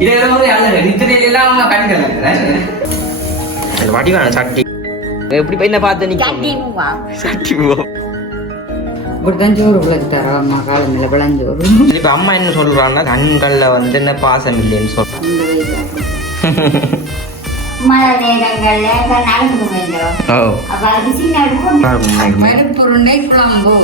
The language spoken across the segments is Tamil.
இதெல்லாம் ஒரு அல்ல நித்திரையில அவங்க கண்கள் அந்த வடிவான சட்டி? எப்படி போய் என்ன பார்த்து நிக்க சட்டி போ இப்படித்தான் சோறு பிள்ளைக்கு தரோம் அம்மா காலமில்ல விளைஞ்சோறு. இப்ப அம்மா என்ன சொல்றாங்கன்னா கண்கள்ல வந்து என்ன பாசம் இல்லைன்னு வயசுல மழை நேரங்கள்ல நடந்து போயிடும் ஓ. அப்ப அதுக்கு சின்ன இருக்கும் பருப்புருண்டை குழம்பு.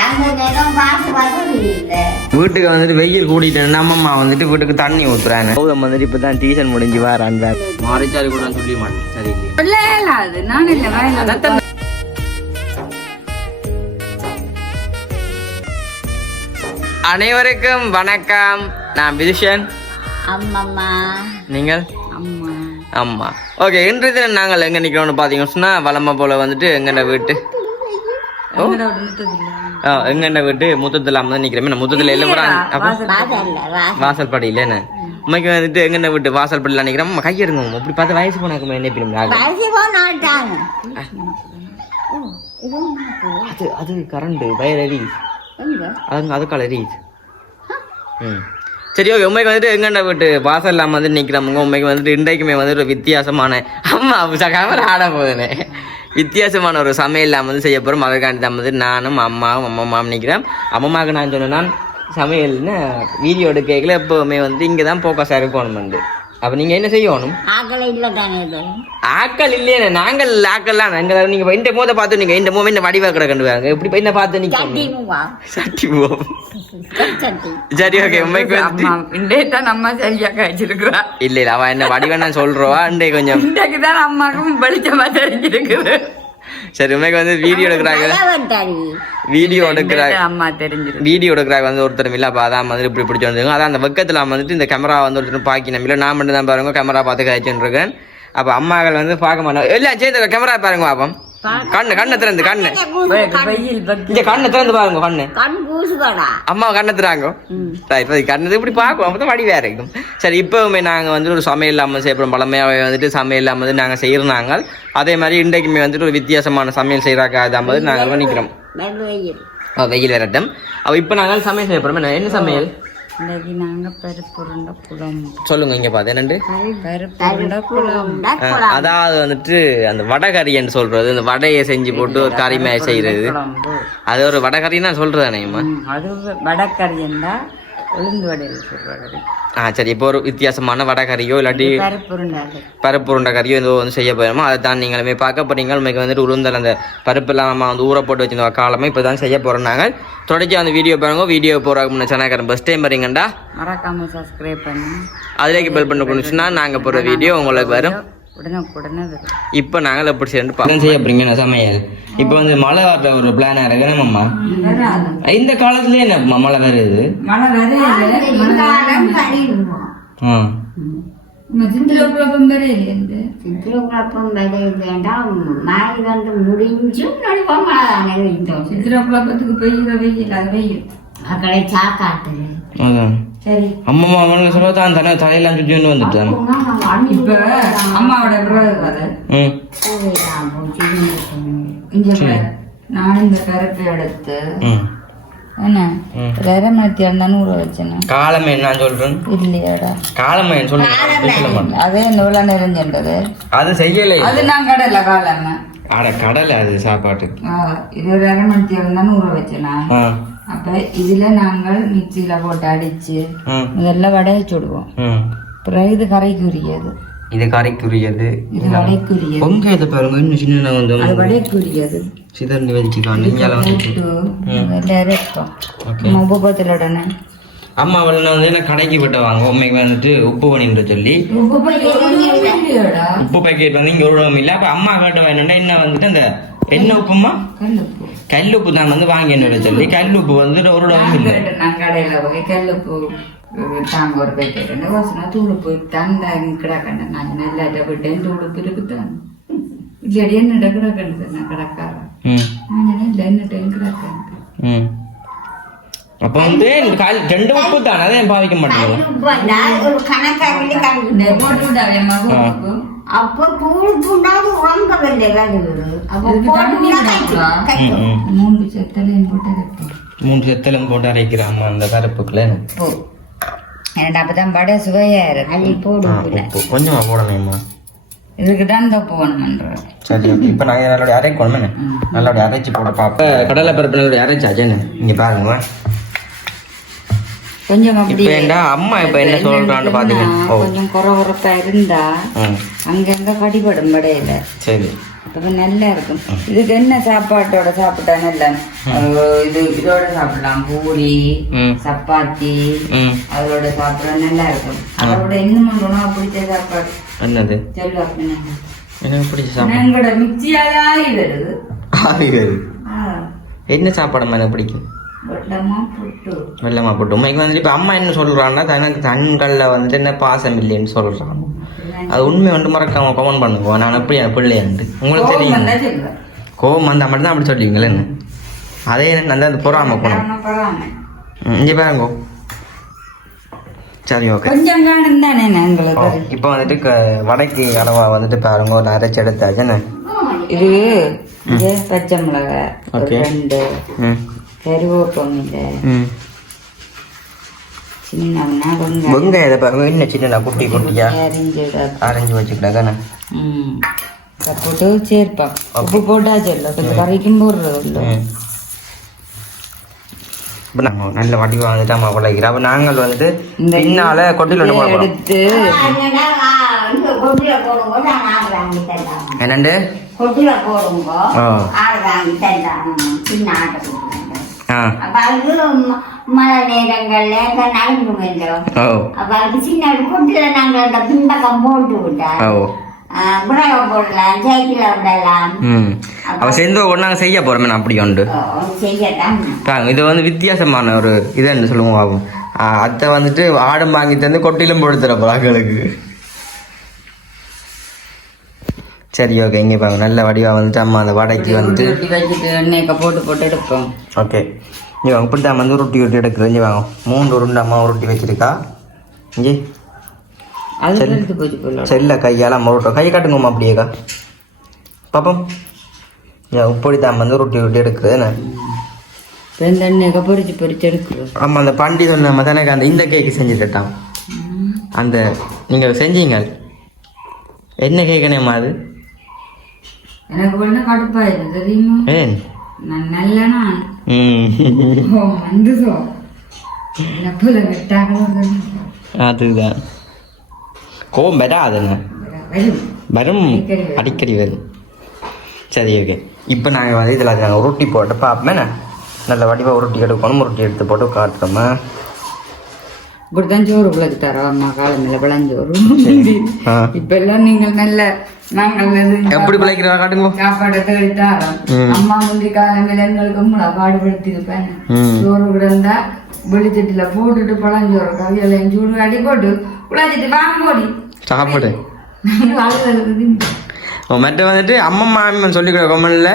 அந்த நேரம் பார்த்து பார்த்து இல்லை. வீட்டுக்கு வந்துட்டு வெயில் கூட்டிட்டு நம்ம அம்மா வந்துட்டு வீட்டுக்கு தண்ணி ஊத்துறாங்க கௌதம் வந்துட்டு இப்பதான் டியூஷன் முடிஞ்சு வரான் மாறிச்சாரி கூட சொல்லி மாட்டேன். சரி இல்ல இல்ல அது நான் இல்ல வயல அனைவருக்கும் வணக்கம். நான் விதுஷன். அம்மம்மா. நீங்கள்? அம்மா ஆமா. ஓகே இன்றைய தினம் நாங்கள் எங்க நிக்கிறோம்னு பாத்தீங்கன்னு சொன்னா வளமை போல வந்துட்டு எங்கண்ட வீட்டு. ஆ, எங்கண்ட வீட்டு முத்தத்துல வந்து நிக்கிறேன் முத்தத்துல எல்லாம் வாசல் படியில. என்ன? உண்மைக்கு வந்துட்டு எங்கண்ட வீட்டு வாசல் படியில நிக்கிறோம். அம்மா கையெடுங்க. அப்படி பார்த்து வயசு போனாக்க என்ன பிரியும் அது அது கரண்ட் வயர் எரி எங்க? அது அதுக்கால எரி ம். சரி ஓகே உண்மைக்கு வந்துட்டு எங்கண்ட வீட்டு பாசம் இல்லாமல் வந்து நிற்கிறவங்க உண்மைக்கு வந்துட்டு இன்றைக்குமே வந்துட்டு ஒரு வித்தியாசமான அம்மா கேமரா ஆட போகுதுனே வித்தியாசமான ஒரு சமையல் இல்லாமல் வந்து செய்ய போறோம். அதற்காண்டி தான் வந்து நானும் அம்மாவும் அம்மா அம்மாவும் நிற்கிறேன் அம்மாவுக்கு நான் சொன்னேன்னா சமையல்னு வீடியோ எடுக்கல எப்போவுமே வந்து இங்கே தான் போக்கஸாக இருக்கணும் வந்து அப்போ நீங்கள் என்ன செய்யணும்? ஆக்களை இல்லை தானே இது? ஆக்கள் இல்லையே நாங்கள் ஆக்கள்லாம் நாங்கள் நீங்கள் இந்த மோத பார்த்து நீங்கள் இந்த மூமெண்ட் வடிவாக கிட கண்டு வாங்க இப்படி போய் இந்த பார்த்து வா சட்டி போ சட்டி சரி ஓகே உண்மைக்கு வந்து அம்மா இண்டே தான் அம்மா சரியா காய்ச்சிருக்கிறா இல்ல இல்ல அவ என்ன வடிவனா சொல்றவா? அண்டே கொஞ்சம். இன்றைக்கு தான் அம்மாக்கும் வெளிச்சமா தெரிஞ்சிருக்குது. சரி உண்மைக்கு வந்து வீடியோ எடுக்கிறாங்க. வீடியோ எடுக்கிறாங்க. அம்மா தெரிஞ்சிருக்கு வீடியோ எடுக்கிறாங்க. வந்து ஒருத்தர் இல்ல அப்ப அதான் வந்து இப்படி பிடிச்சி வந்துருங்க அதான் அந்த பக்கத்துல வந்துட்டு இந்த கேமரா வந்து ஒருத்தர் பாக்கி நம்ம நான் மட்டும் தான் பாருங்க கேமரா பார்த்து கழிச்சுட்டு இருக்கேன். அப்ப அம்மாக்கள் வந்து பார்க்க மாட்டோம் இல்ல சேர்ந்து கேமரா பாருங்க பாப்போம். கண்ணு கண்ணை திறந்து கண்ணு. இங்க கண்ணை திறந்து பாருங்க கண்ணு. அம்மா கண்ணை திறாங்க கண்ணது இப்படி பார்க்கும். அப்போ தான் வடி வேற இருக்கும். சரி இப்போவுமே நாங்கள் வந்து ஒரு சமையல் இல்லாமல் செய்யப்போம் பழமையாகவே வந்துட்டு சமையல் இல்லாமல் வந்து நாங்கள். செய்கிறாங்க அதே மாதிரி இன்றைக்குமே வந்துட்டு ஒரு வித்தியாசமான சமையல் செய்கிறாங்க அது மாதிரி நாங்கள் வெள்ளு வெயில். வரட்டும். அவ இப்போ நாங்கள் சமையல் செய்ய போகிறோம் என்ன சமையல்? இன்றைக்கு நாங்க பருப்புருண்டை குழம்பு சொல்லுங்க இங்கே பார்த்து என்னண்டு? குழம்பு அதாவது வந்துட்டு அந்த வடகறின்னு சொல்றது. இந்த வடையை செஞ்சு போட்டு ஒரு கறி மாதிரி செய்யறது அது ஒரு வடகறி தான் சொல்றது அனையம்மா ம், அது இருந்தா உளுந்து வடையில் ஆ சரி இப்போ ஒரு வித்தியாசமான வடகறியோ இல்லாட்டி பருப்பு உருண்டை கறியோ ஏதோ வந்து செய்ய போயிருமோ அதை தான் நீங்களுமே பார்க்க போறீங்க. உங்களுக்கு வந்துட்டு உளுந்தல் அந்த பருப்புலாம் நம்ம வந்து ஊற போட்டு வச்சிருந்த காலமே இப்போ தான் செய்ய போகிறோம் நாங்கள் தொடர்ச்சி அந்த வீடியோ பாருங்க. வீடியோ போகிறதுக்கு முன்னே சேனல் ஃபஸ்ட் டைம் வரீங்கண்டா? மறக்காம சப்ஸ்கிரைப் பண்ணி. அதுலேக்கு பெல் பண்ண கொடுத்துச்சுன்னா நாங்கள் போகிற வீடியோ உங்களுக்கு வரும். உடனுக்குடனே வரும் இப்போ நாங்கள் எப்படி செய்யணும் பார்க்க செய்ய போறீங்க சமையல்? இப்போ வந்து மழை வர்ற ஒரு பிளானாக இருக்கு நம்மம்மா இந்த காலத்துலேயே என்ன மழை வருது? மழை காலம் கழிவுவோம் ஆ. சிந்திரகுழப்பம் வரையில சித்திரகுழப்பம் விதை வேண்டாம். மழை வந்து முடிஞ்சும் நடுவோம் மழை தானே வைத்தோம் சித்திரகுழப்பத்துக்கு பெய்யுற வெயில் அது வெயில். அதான். சரி அம்மா அவனுக்கு சொல்ல தான் தலையெல்லாம் சுற்றி கொண்டு வந்துட்டான் இப்ப அம்மாவோட. நான் இந்த கருப்பை எடுத்து ம். என்ன? மணி இருந்தானு ஊற வச்சேன். காலமே நான் சொல்றேன். இல்லையாடா. காலமே சொல்ல சொல்ல மாட்டேன். அதே இந்த விழா நிறைஞ்சின்றது அது செய்யலை. அது நான் கடல காலம்ம. அட கடலை அது சாப்பாட்டுக்கு. இது மணி இருந்தானு ஊற வச்சேன்? அப்ப இதுல நாங்கள் மிக்சியில போட்டு அடிச்சு ம். முதல்ல வடையை சுடுவோம் அப்புறம் இது கரைக்குரியது. இது கறிக்குரியது இது வடைக்குரியது. பொங்க இதை பாருங்க இன்னும் சின்ன வந்து அது வடைக்குரியது. சிதறி வச்சுக்கான் நீங்கள வந்து போட்டு முதல்ல அரைப்போம். ஓகே. நம்ம உப்பு பத்தில உடனே அம்மா அவள் வந்து என்ன கடைக்கு விட்டு வாங்க உண்மைக்கு வந்துட்டு உப்பு பண்ணிட்டு சொல்லி. உப்பு பாக்கெட் வந்து இங்க ஒரு இல்லை. அப்ப அம்மா கேட்ட வேணும்னா என்ன வந்துட்டு அந்த என்ன உப்புமா கல்லுப்பு கல் உப்பு தான் வந்து வாங்கி என்ன சொல்லி கல் உப்பு வந்துட்டு ஒரு இடமும் இல்லை. நான் கடையில போய் கல்லுப்பு தாங்க ஒரு பேக்கெட் வாசனை தூளுப்பு தந்த கிடக்கண்ட. நான் நல்லா விட்டேன் தூளுப்பு இருக்குதான் இல்லடி என்னட கிடக்கண்டு? நான் கிடக்காரன். நான் இல்லை என்னட்டையும் கிடக்கண்டு ம். அப்போ வந்து கால் ரெண்டு உப்பு தானே அதை பாவிக்க மாட்டேங்குது. இந்த அப்போ பூண்டாவது செத்தலையும் போட்டு போட்டு அரைக்கிறாம்மா அந்த கருப்புக்குள்ள எனக்கு அப்பதான் வடை சுவையா இருக்கு அள்ளி போடு ஆ, உப்பு கொஞ்சமா போடணும்மா இதுக்கு தான் தொப்பு வேணுமன்ற சரி இப்போ நான் இதை நல்லபடியா அரைக்கணும் என்ன நல்லபடியா அரைச்சி போட பார்ப்பேன் கடலை பருப்பு நல்லபடியா அரைச்சாச்சேன்னு இங்கே பாருங்க கொஞ்சம் அப்படி அம்மா இப்போ என்ன சொல்றான்னு பாத்தீங்க? கொஞ்சம் குறை குறைப்பா இருந்தா அங்கங்க கடிபடும் வடையில. சரி. அப்ப நல்லா இருக்கும். இதுக்கு என்ன சாப்பாட்டோட சாப்பிட்டா நல்லா இது இதோட சாப்பிடலாம். பூரி சப்பாத்தி அதோட சாப்பிட நல்லா இருக்கும். அதோட இன்னும் உணவு பிடிச்ச சாப்பாடு? என்னது? சொல்லு அப்படின்னு எனக்கு பிடிச்ச சாப்பாடு. எங்களோட மிக்சியாகி வருது. ஆவிகள் ஆ, என்ன சாப்பாடு எனக்கு பிடிக்கும்? வெள்ளமா புட்டு. உண்மைக்கு வந்துட்டு இப்போ அம்மா என்ன சொல்றாங்கன்னா தனக்கு தன்களில் வந்துட்டு என்ன பாசம் இல்லைன்னு சொல்றாங்க. அது உண்மை வந்து மறக்காம கமெண்ட் பண்ணுங்க. நான் எப்படி என் பிள்ளையாண்டு? உங்களுக்கு கோபம் தெரியும்? வந்தா சொல்லுவேன். கோவம் வந்தா மட்டும் தான் அப்படி சொல்லுவீங்களே என்ன? அதே அந்த அந்த பொறாம பொறாம. இங்கே பாருங்க. சரி ஓகே காணும் இப்போ வந்துட்டு வடைக்கு அளவா வந்துட்டு பாருங்க. ஒரு அரைச்சி எடுத்தாச்சு இது பச்சை மிளகாய். ரெண்டு. ம் கருவேப்பம் இல்லை ம். சின்ன வெங்காயம். வெங்காயத்தை பாருங்க. இன்னும் சின்ன குட்டி குட்டியா? அரிஞ்சு அரைஞ்சி வச்சுக்கிட்டாதானே? ம். போட்டு சேர்ப்போம் உப்பு போட்டா சொல்ல கொஞ்சம் கறிக்கும் போடுறது இல்லை ம். இப்போ நாங்கள் நல்ல வடிவம் வந்துட்டு பழகிறோம் அப்போ நாங்கள் வந்துட்டு இந்த பின்னால கொட்டில் ஒன்று எடுத்து என்னண்டு? ஆ. அப்ப அதுக்கு மழை நேரங்கள்ல நடந்துருமല്ലോ ஓ. அப்ப அதுக்கு சின்ன கொட்டில நாங்க அந்த பின்பக்கம் போட்டு விட்டா ஓ. புடவை போடலாம் சைக்கிள விடலாம். ம். அவள் சேர்ந்து ஒன்றாங்க செய்ய போகிறோமே அப்படி உண்டு. இது வந்து வித்தியாசமான ஒரு இதுன்னு சொல்லுவோம் அத்தை வந்துட்டு ஆடும் வாங்கி தந்து கொட்டிலும் பொடுத்துற பழங்களுக்கு சரி ஓகே இங்கே பாருங்க. நல்ல வடிவா வந்துட்டு அம்மா அந்த வடைக்கு வச்சுட்டு எண்ணெய்க்க போட்டு போட்டு எடுப்போம். ஓகே இங்கே வாங்க இப்படி தான் வந்து உருட்டி உருட்டி எடுக்குது இங்கே வாங்க மூன்று உருண்டை அம்மா உருட்டி வச்சிருக்கா. இங்கே. செல்ல கையால் முருட்டோம் கை காட்டுங்கம்மா அப்படியேக்கா பாப்போம். இப்படி தான் வந்து உருட்டி உருட்டி எடுக்குது என்ன? எண்ணெய்க்க பொரிச்சு பொரிச்சு எடுக்கிறோம். ஆமாம் அந்த பண்டி சொன்ன மாதிரி அந்த இந்த கேக்கு செஞ்சு தட்டான். அந்த நீங்கள் செஞ்சீங்க. என்ன கேக்குனேம்மா அது? எனக்கு ஒண்ணு கடுப்பாயிரு தெரியுமா? ஏன்? நான் நல்லனா ம். ஓ வந்துதோ என்ன போல விட்டாங்களோ அதுதான். கோவம் வராது என்ன வரும். அடிக்கடி வரும். சரி ஓகே இப்போ நாங்கள் வந்து இதில் நாங்கள் உருட்டி போட்டு பார்ப்போமே நல்ல வடிவாக உருட்டி எடுக்கணும் உருட்டி எடுத்து போட்டு காட்டுறோமா? இப்படித்தான் சோறு பிள்ளைக்கு தரோம் அம்மா காலமில்ல விளஞ்சோறு. ஆ இப்ப எல்லாம் நீங்கள் நல்ல எப்படி பிழைக்கிறா காட்டுங்க சாப்பாடை. அம்மா முந்தி காலமில்ல எங்களுக்கு முளை பாடுபடுத்தி இருப்பேன் சோறு கிடந்தா வெளிச்சட்டுல போட்டுட்டு பழஞ்சோறு கவியலையும் சூடு அடி போட்டு உழைச்சிட்டு வாங்க போடி சாப்பிடு மற்ற வந்துட்டு அம்மம்மா அம்மன் சொல்லிக்கிற கொமனில்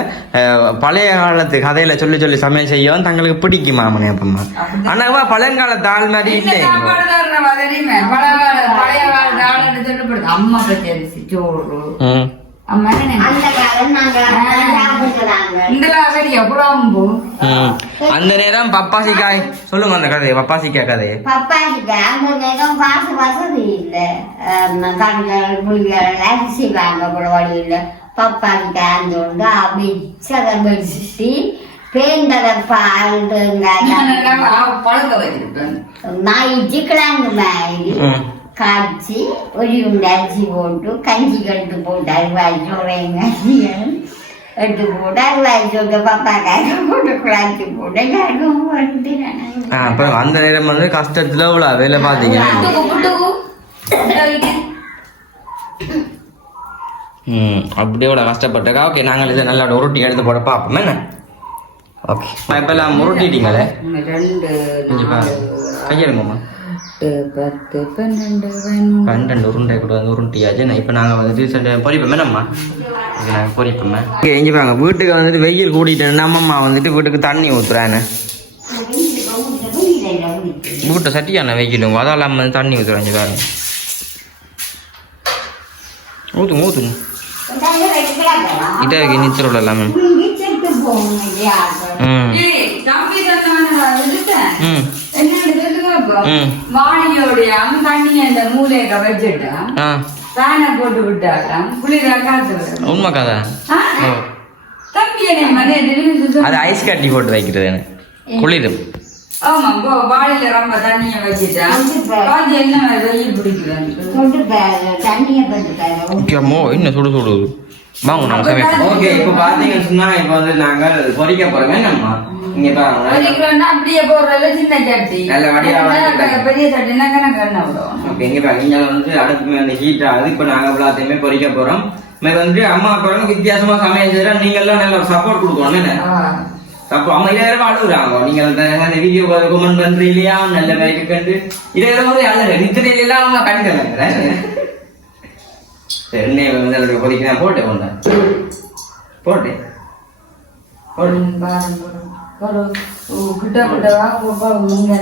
பழைய காலத்து கதையில சொல்லி சொல்லி சமையல் செய்யவும் தங்களுக்கு பிடிக்கும் மாமனே அப்பம்மா ஆனாவா பழங்காலத்து ஆள் மாதிரி இல்லை பழைய காலத்து சொல்லப்படுது. அம்மா சோறு என்ன அந்த நேரம் பப்பாசிக்காய். சொல்லுங்க அந்த கதையை பப்பாசிக்காய் கதையை. பப்பாளிக்கு அந்த நேரம் காசு வசதி இல்லை. கண்கள் புள்ளிகள் அரிசி வாங்க கூட வழி இல்லை. பப்பாளிக்கு அந்த உண்டு மிச்சதை வெட்டி பேந்தவர் பால் தேங்காய் பழக்க வச்சிருப்பேன் ஞாயிற்று கிழங்கு மாதிரி காய்ச்சி ஒரு உண்டு அரிசி போட்டு கஞ்சி கட்டு போட்டு அருவாய் சோறையும் கஞ்சியும் எடுத்து போட்டு அருவாய் சோறு பப்பாக்காய் போட்டு குழாச்சி போட்டு எல்லாருக்கும் வந்து ஆ அப்புறம் அந்த நேரம் வந்து கஷ்டத்துல இவ்வளோ வேலை பார்த்தீங்கன்னா ம் அப்படியே இவ்வளோ கஷ்டப்பட்டக்கா ஓகே நாங்கள் இதை நல்லா உருட்டி எடுத்து போட பார்ப்போம் என்ன ஓகே இப்போ எல்லாம் உருட்டிட்டீங்களே ரெண்டு கையெழுங்கம்மா எட்டு பத்து பன்னெண்டு பன்னெண்டு. உருண்டை கூட வந்து உருட்டியாச்சு நான் இப்போ நாங்கள் வந்து ரீசெண்டாக பொரிப்போமே நம்ம இது நாங்கள் பொரிப்போமே இங்கே பாருங்க வீட்டுக்கு வந்துட்டு வெயில் கூட்டிட்டு நம்மம்மா வந்துட்டு வீட்டுக்கு தண்ணி ஊற்றுறானே வீட்டை சட்டியான வெயிலும் அதால் வந்து தண்ணி ஊற்றுறாங்க பாருங்க. ஊற்றுங்க ஊற்றுங்க இதாக நிச்சரம் எல்லாமே ம். மாடியோடையாம் தண்ணி அந்த மூலையை வச்சுட்டான் ஆ. ஃபேனை போட்டு விட்டாராம் குளிரா காத்து உண்மை கதை. தம்பி அது ஐஸ் கட்டி போட்டு வைக்கிறது குளிரும் ஆமா போ வாளில ரொம்ப தண்ணிய. பாதி என்ன வெயில் பிடிக்குது சுடு சுடு. வாங்க ஓகே இப்போ பார்த்தீங்கன்னு சொன்னா இப்போ வந்து நாங்கள் பொரிக்க போறோம். என்னம்மா? இங்க பாருங்க வலிக்கிறோம்னா அப்படியே போடுறதுல சின்ன சட்டி. நல்ல. பெரிய சட்டினா கணக்கு என்ன விடும் ஓகே இங்க பாருங்க இங்க வந்து அடுப்பு மேல ஹீட் ஆகுது. இப்போ நாங்க எல்லாத்தையுமே பொரிக்க போறோம். வந்து அம்மா அப்பாவும் வித்தியாசமா சமையல் செய்யறோம் நீங்க எல்லாம் நல்ல சப்போர்ட் கொடுக்கணும். என்ன? அப்போ வேற அழுகுறாங்க நீங்க அந்த அந்த வீடியோ கமெண்ட் பண்றீங்களா நல்ல வேலை கண்டு. இதை வந்து அல்ல நித்திரையில எல்லாம் அவங்க கண்டுக்கிறாங்க எண்ணெய் வந்து பொரிக்க நான் போட்டேன் ஒன்று போட்டேன் போட்டேன் கிட்ட கிட்ட வா போப்பா நீங்க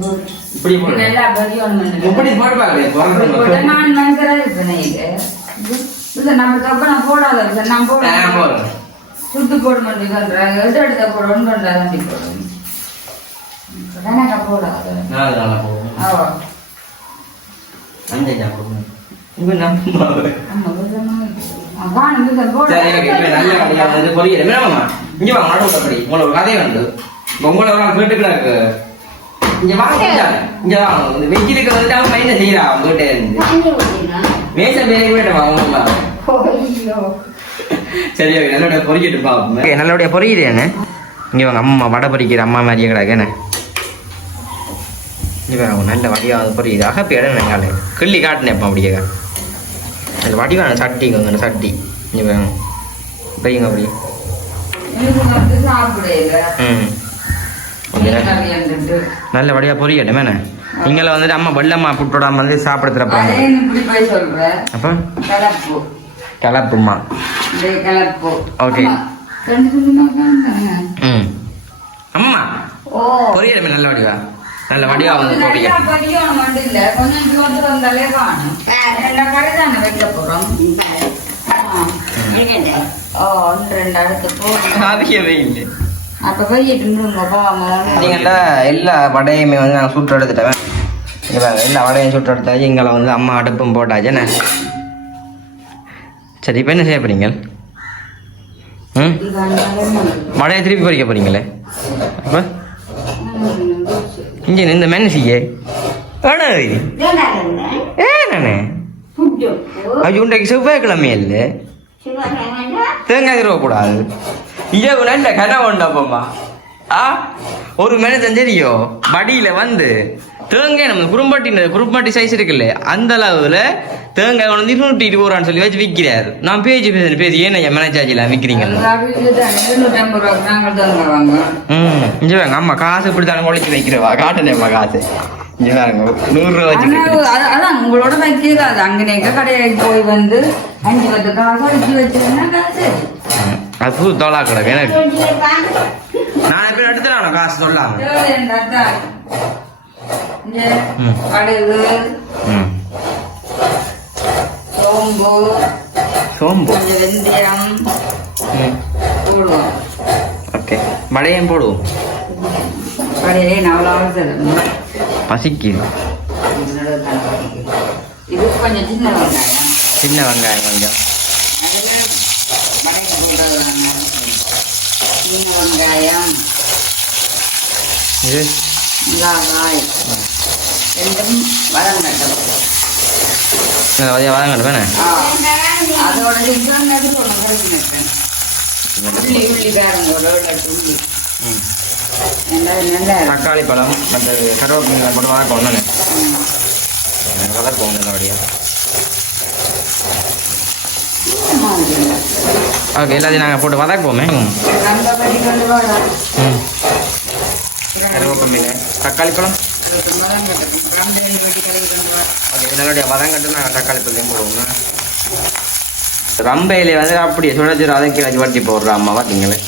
போடு. இப்படி போடு. இதெல்லாம் பெரிய ஒண்ணு இப்படி போட்டு பிறகு நான் மனுஷரா இருப்பேன் இது. இல்ல நம்ம தப்ப நான் போடாத சார் நான் போட நான் போடுறேன் சுட்டு போட மாட்டேங்கிறாங்க எது எடுத்த போடணும் கொண்டா தாண்டி போடணும் கணக்கா போடாத. நாலு நாளா போடுவேன் ஆவா அஞ்சு போடுவேன் இப்போ நம்ம ஆமா இங்க வாங்க நடுவு அப்படி உங்களோட ஒரு கதை வந்து உங்களோட ஒரு வீட்டுக்குள்ள இருக்கு இங்க வாங்க இங்க வாங்க. இங்க வாங்க இந்த வெயிலுக்கு வந்து அவன் மைண்ட் செய்யறா அவங்க கிட்ட இருந்து தண்ணி ஊற்றினா மேச பேரை கூட வாங்க ஐயோ சரி ஓகே நல்லபடியா பொரிக்கிட்டு பாப்போம் ஓகே நல்லபடியா பொரிக்கிறேன்னு இங்க வாங்க அம்மா வடை பொரிக்கிற அம்மா மாதிரியே இங்க வாங்க நல்ல வடிவாக பொரியுது அகப்பி இடம் நாங்களே கிள்ளி காட்டினேன் இப்போ அப்படியே அது சட்டிங்க அந்த சட்டி. இங்க வாங்க. பையங்க அப்படி. எனக்கு வந்து சாப்பிடையில ம். ஓகே. நல்ல வடிவா பொரியட்டும் மேனே நீங்கள வந்துட்டு அம்மா வெள்ளம்மா புட்டோடாம வந்து சாப்பிட திறப்பாங்க. அப்போ? கலப்பு கலப்புமா. காணுங்க. ம். அம்மா ஓ. பொரியலுமே நல்ல வடிவா பொரியும் பொரியணும் மட்டும் இல்ல. எல்லா வடையுமே வந்து நாங்கள் சுட்டு எடுத்துட்டேன் இங்கே பாருங்க எல்லா வடையும் சுட்டு எடுத்தாச்சு எங்களை வந்து அம்மா அடுப்பும் போட்டாச்சு என்ன சரி இப்போ என்ன செய்ய போறீங்க ம். வடையை திருப்பி பொரிக்க போறீங்களே அப்போ ஆனா வேண்டாம் ஏண்ணே புட்டு ஐயோ இன்றைக்கு செவ்வாய்க்கிழமை இல்லை சிவகங்கை தேங்காய் தருவக்கூடாது இரவு நல்ல கனவு உண்டப்பம்மா. ஆ? ஒரு மனுஷன் தெரியும் வடியில வந்து தேங்காய் நம்ம குறும்பாட்டி குறும்பாட்டி சைஸ் இருக்குல்ல அந்த அளவுல தேங்காய் வந்து இருநூற்றி இருபது ரூபான்னு சொல்லி வச்சு விற்கிறாரு நான் பேசி பேசி பேசி. ஏன் விற்கிறீங்க ரூபாய்க்கு நாங்கள் தாங்க வாங்குவோம். ம் இங்கே வாங்க காசு இப்படி தானே உழைச்சி வைக்கிறவா? காட்டுனேம்மா காசு. இங்கே வாங்க நூறுரூவா வச்சு ஆனா, வைக்கிறேன். அது- அதான் உங்களோட வைக்கிறாது அங்கனேக்க கடைக்கு போய் வந்து அஞ்சு பத்து காசு அடிச்சு வச்சிருந்தா காசு. ம், அது புது தோலா கிடக்கு எனக்கு. நான் எப்படி எடுத்துலாம் காசு சொல்லாம. கடுகு சோம்பு சோம்பு? வெந்தயம் போடுவோம். ஓகே. வடையும் போடுவோம். கடையிலே அவ்வளோ அவசரம் பசிக்குது. இது கொஞ்சம் சின்ன வெங்காயம். சின்ன வெங்காயம் கொஞ்சம். சின்ன வெங்காயம். இது? மிளகாய் ரெண்டும் வதங்கட்டும் வதங்கணும் வேணே. அதோட இதுதான். உள்ளி உள்ளி பாருங்க ஒரு உள்ளி. தக்காளி பழம் மற்ற கருவேப்பிலை போட்டு வதக்கம் ஒன்று வதக்கம் நல்லபடியா ஓகே எல்லாத்தையும் நாங்கள் போட்டு வதக்குவோமே. ம். ரொம்ப கருவேப்பிலை. தக்காளி பழம். ரொம்ப ஓகே நல்லபடியா வதங்கட்டு நாங்கள் தக்காளி பழத்தையும் போடுவோம் ரம்பையில வந்து அப்படியே சுட சுட வதக்கி வச்சு வட்டி போடுறோம் அம்மா பார்த்தீங்களே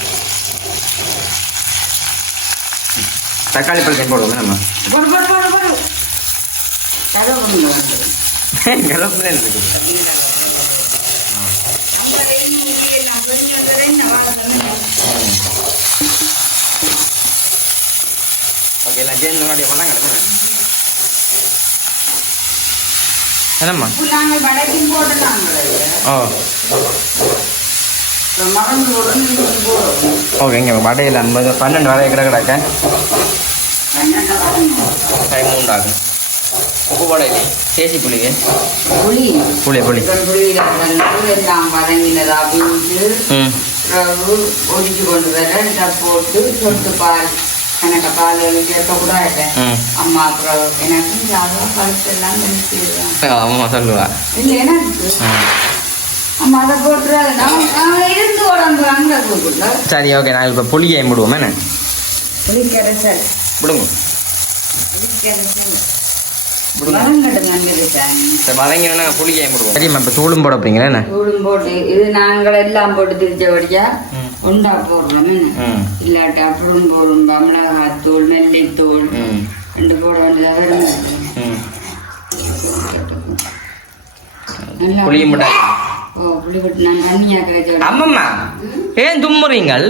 தக்காளி பழத்தையும் போடுவோம் நம்ம. கருவேப்பிலை இருக்கு. என்னம்மா ஓ உடனே போடுறோம் ஓகே இங்கே வடையில் ஐம்பது பன்னெண்டு வரை கிட கிடக்க டைம் உண்டாகும் உப்பு வடை சேசி புளிங்க புளி புளி புளி புளியில வந்து எல்லாம் வதங்கினதா அப்படின்ட்டு ம் பிறகு ஒதுக்கி கொண்டு வர இதை போட்டு சொட்டு பால் எனக்கு பால் சேர்க்கக்கூடாது ம். அம்மா அப்புறம் எனக்கு ஜாதா பழுத்தெல்லாம் நினைச்சிடுவேன் அம்மா சொல்லுவா. இல்லை எனக்கு. அம்மா அதை போட்டுறாது. நான் நான் இருந்து உடம்பு அங்கே கூப்பிடல சரி ஓகே நான் இப்போ புளியை விடுவோம் என்ன? புளி கரைசல் விடுங்க. புளி கரைசல் வதங்கட்டும் நம்பிருக்கேன் சரி வதங்கினா புளியை விடுவோம் சரிம்மா இப்போ தூளும் போட போறீங்களா என்ன? தூளும் போட்டு இது நாங்கள் எல்லாம் போட்டு திரிச்சபடியா. உண்டா போடுறோம் இல்லாட்டி அப்புறம் போடும் மிளகாத்தூள் நெல்லித்தூள் ரெண்டு போட வேண்டியதாக வரும் புளியும் மிட்டாய் ஓ புளி போட்டு நான் தண்ணியாக கரைச்சி அம்மம்மா ஏன் தும்முறீங்கள்?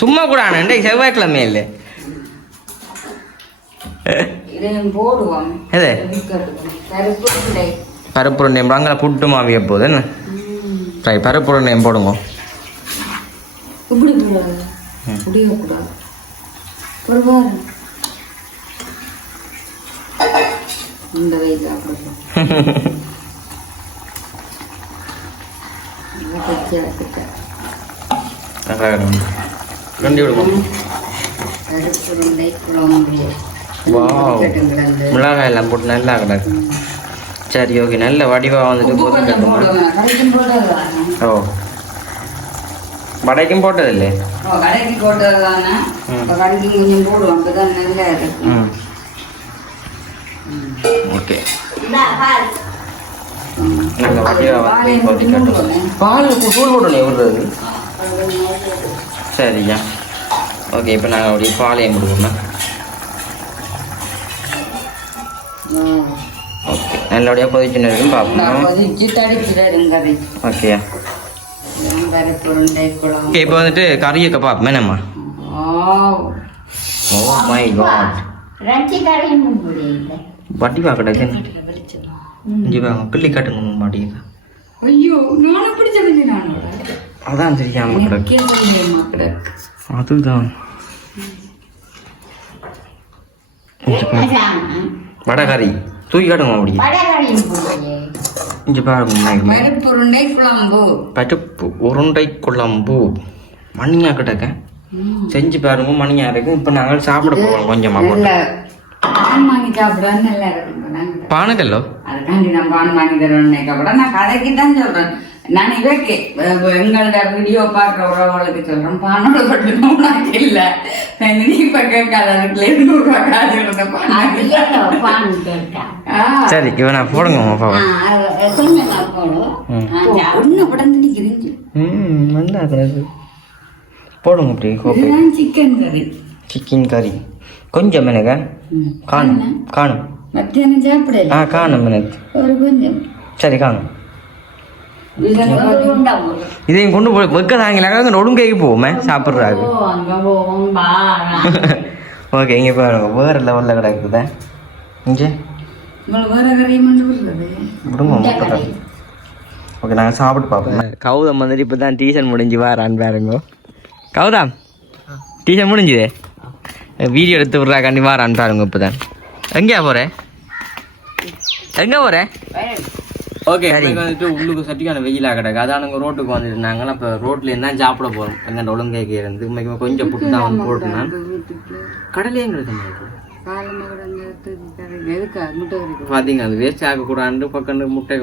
தும்மா கூட ஆனண்டே செவ்வாய்க்கிழமை இல்லை போடுவோம். பருப்பு என்ன? பருப்பு போடுங்க. இப்படி கூடாது ம். இப்படியே கூடாது ஒரு பாரு இந்த வயசு மிளகாய் எல்லாம் போட்டு நல்லா கிடக்கு. சரி ஓகே நல்ல வடிவாக வந்துட்டு போட்டதுதானே ஓ. வடைக்கும் போட்டதில்லை. கடைக்கு போட்டதுதானே? ம். இப்போ கடைக்கு கொஞ்சம் போடுவோம். அப்பதான் நல்லா இருக்கும். ஓகே. நாங்கள் வடிவாக வந்து. பாலுக்கு தூள் போடணும் எவ்வளவு சரியா ஓகே இப்போ நாங்கள் அப்படியே பாலையும் விடுவோம்னா ம். ஓகே நல்லபடியாக கொதிச்சுன்னு இருக்கும் பார்ப்போம் ஓகேயா. ஓகே இப்போ வந்துட்டு கறியக்க பார்ப்போம் என்னம்மா Wow. ஓ மை காட் ரெண்டு கடையும் முடியல வட்டி பார்க்கட்டக்கு இங்கே வாங்க கிள்ளி காட்டுங்க மாட்டேங்குது ஐயோ நானும் பிடிச்ச கொஞ்சம் நானோட அதான் தெரியாம கிடக்கு. அதுதான். வடை கறி. தூக்கி காட்டுங்க அப்படி இங்கே பாருங்க உருண்டை குழம்பு. பருப்பு உருண்டை குழம்பு. மணியா கிடக்க செஞ்சு பாருங்க மணியா இருக்கும். இப்போ நாங்கள் சாப்பிட போவோம் கொஞ்சமாக பானுக்கல்லோ? அதுக்காண்டி நான் பான் வாங்கி தருவேன் கூட நான் கடைக்கு தான் சொல்றேன். நான் இவைக்கு எங்களோட வீடியோ பார்க்குற உறவுகளுக்கு சொல்றேன். பானோட பட்டு உனக்கு இல்ல. நீ இப்ப கேட்காத அதுக்குள்ள ரூபாய் காசு கேட்டா. ஆ, சரி இவன் நான் போடுங்க ம். நல்லா கிடக்கு போடுங்க அப்படி கோப்பை. இதுதான் சிக்கன் கறி சிக்கன் கறி கொஞ்சம் எனக்கு காணும் காணும். மத்தியானம் சாப்பிடல. ஆ காணும் எனக்கு ஒரு கொஞ்சம். சரி காணும். இதையும் கொண்டு போய் வைக்க தாங்கினாக்க ஒழுங்கைக்கு போவோமே சாப்பிட்றாரு. ஓ அங்க போவோம் பா ஓகே இங்கே பாருங்க. வேறு லெவலில் கிடக்குதா. இங்கே. ஓகே நாங்கள் சாப்பிட்டு பார்ப்போம். கௌதம் வந்துட்டு இப்போ தான் டியூஷன் முடிஞ்சு வாரான்னு பாருங்க. கௌதம் டியூஷன் முடிஞ்சுதே? வீடியோ எடுத்து விட்றா கண்டி வாரான்னு பாருங்க இப்போ தான். எங்கேயா போகிறேன் எங்கே போகிறேன் ஓகே வந்துட்டு உள்ளுக்கு சட்டியான வெயிலாக கிடக்கு. அதானுங்க ரோட்டுக்கு வந்துருந்தாங்களா இப்போ ரோட்ல இருந்தா சாப்பிட போகிறோம் எங்கள்ட்ட ஒழுங்கைக்கு இருந்து. கொஞ்சம் புட்டு தான் வந்து கடலையும் கிடைக்க பார்த்தீங்க அது வேஸ்ட் ஆகக்கூடாது பக்கம் முட்டை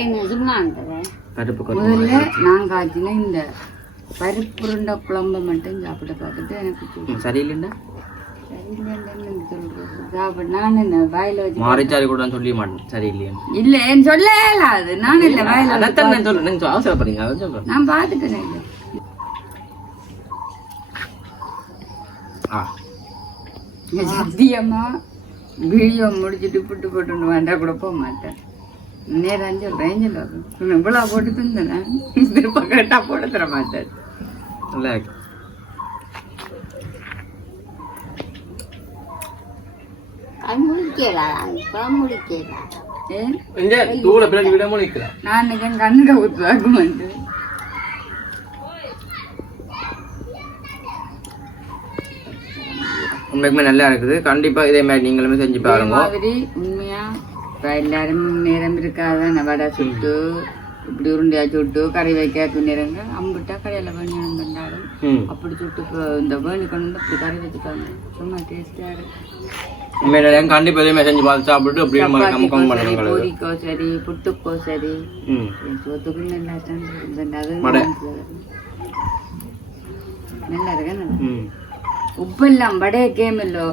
என்ன இருந்தது பருப்பு முதல்ல நான் காய்ச்சின இந்த பருப்பு உருண்டை குழம்பு மட்டும் சாப்பிட பார்த்துட்டு எனக்கு சரியில்லைண்டா? மாறிச்சாரி கூட சொல்லிய மாட்டேன். சரியில்லையா. இல்ல என் சொல்ல அது. நான் இல்ல வாயில அதான் நான் சொல்றேன். நீங்க அவசரப்படுறீங்க அதான் சொல்றேன். நான் ஆ. சத்தியமா வீடியோ முடிச்சுட்டு புட்டு போட்டு வேண்டா கூட போக மாட்டேன். நேரம் சொல்றேன் சொல்லுவாங்க இவ்வளோ போட்டு தந்தேன் திருப்ப கேட்டா போட்டு தர மாட்டேன். நல்லா அது முடிக்கலாம் இப்போ இந்த தூளை நான் ஊற்றுவாக்குமெண்டு உண்மைக்குமே நல்லா இருக்குது. கண்டிப்பா இதே மாதிரி நீங்களுமே செஞ்சு பாருங்க. மாதிரி உண்மையா இப்ப எல்லாரும் நேரம் இருக்காத வடை சுட்டு இப்படி உருண்டையா சுட்டு கறி வைக்க துணிரங்க அம்பிட்டா கடையில் வேணும் பண்ணாலும் ம் அப்படி சுட்டு இப்ப இந்த வேணி கொண்டு வந்து அப்படி கறி வச்சுக்காங்க சும்மா டேஸ்டா இருக்கு. உண்மையில கண்டிப்பா இதே மாதிரி செஞ்சு பார்த்து சாப்பிட்டு அப்படியே கமெண்ட் சரி பண்ணுங்க பூரிக்கோ சரி புட்டுக்கோ சரி ம் சோத்துக்கு நல்லா. நல்லா இருக்கு உப்பு எல்லாம் வடைய கேமில்லோ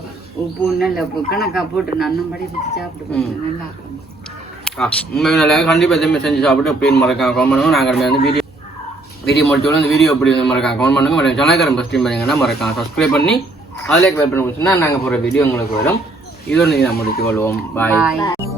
உப்பு நல்ல கணக்கா போட்டு நான் அண்ணன் வடையை வச்சு சாப்பிட்டு பார்த்தேன். நல்லா இருக்கும். நல்லா கண்டிப்பாக இதே மாதிரி செஞ்சு சாப்பிட்டு அப்படின்னு மறக்காம நாங்கள் வந்து வீடியோ வீடியோ முடிச்சோட இந்த வீடியோ எப்படி வந்து மறக்காம கமெண்ட் பண்ணுங்க. மற்ற ஜனகரம் ஃபஸ்ட் பண்ணீங்கன்னா மறக்காம சப்ஸ்கிரைப் பண்ணி அதிலே வெயிட் பண்ணி நாங்கள் போகிற வீடியோ உங்களுக்கு வரும். இதோட நீங்கள் முடித்து கொள்வோம். பாய் பாய்